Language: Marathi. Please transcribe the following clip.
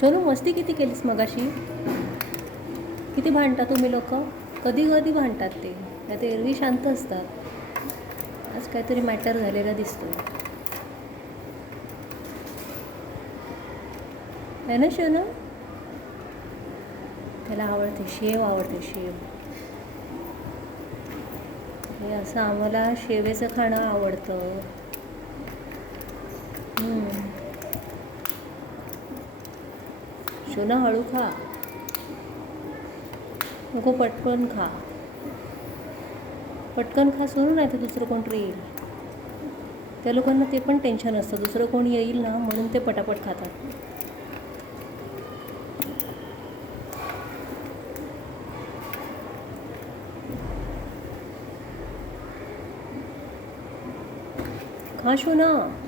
सोनू मस्ती किती केलीस मगाशी? किती भांडता तुम्ही लोक? कधी कधी भांडतात ते, नाही ते एरवी शांत असतात. आज काहीतरी मॅटर झालेला दिसतो आहे ना सोनू? त्याला आवडते शेव, आवडते शेव. हे असं आम्हाला शेवेचं खाणं आवडतं. सोना हळू खा, नको पटकन खा. पटकन खा सोनू, नाही तर दुसरं कोणतरी येईल. त्या लोकांना ते पण टेन्शन असतं, दुसरं कोण येईल ना, म्हणून ते पटापट खातात. खा सोना.